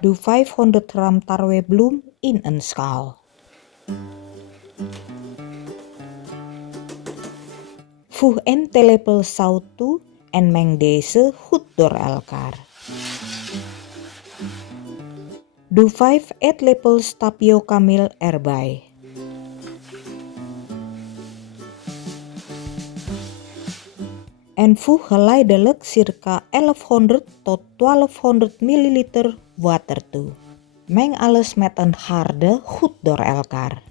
Doe 500 gram tarwebloem in een schaal. Voeg 1 theelepel zout toe en meng deze goed door elkaar. Doe 5 eetlepels tapioca meel erbij. En voeg geleidelijk circa 1100 tot 1200 ml water toe. Meng alles met een garde goed door elkaar.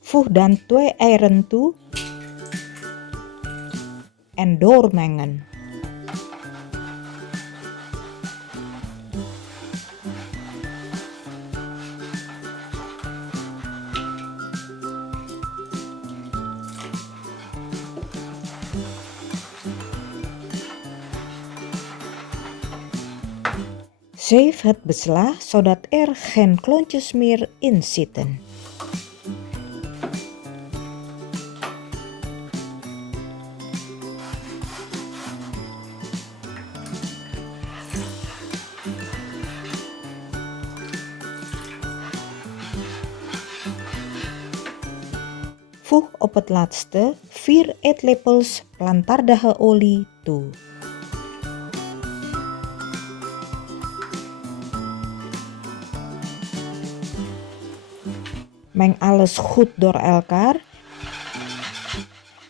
Voeg dan 2 eieren toe en doormengen. Zeef het beslag zodat er geen klontjes meer in zitten. Voeg op het laatste 4 eetlepels plantaardegolie toe. Meng alles goed door elkaar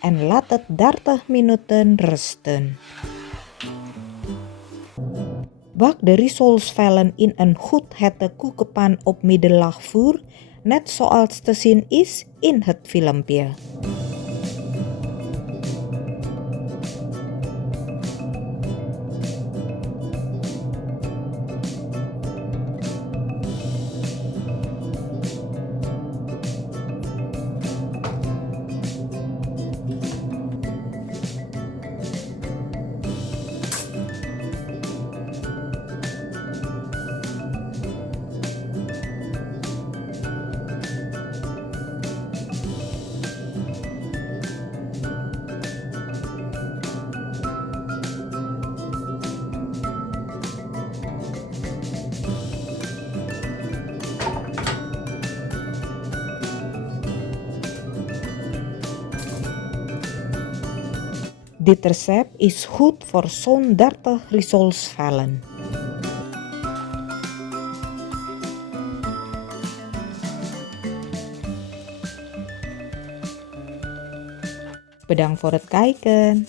en laat het 30 minuten rusten. Bak de risolsvellen in een goed hete koekenpan op middellaag vuur, net zoals te zien is in het filmpje. Dit resep is goed voor zo'n 30 risolsvellen. Bedankt voor het kijken.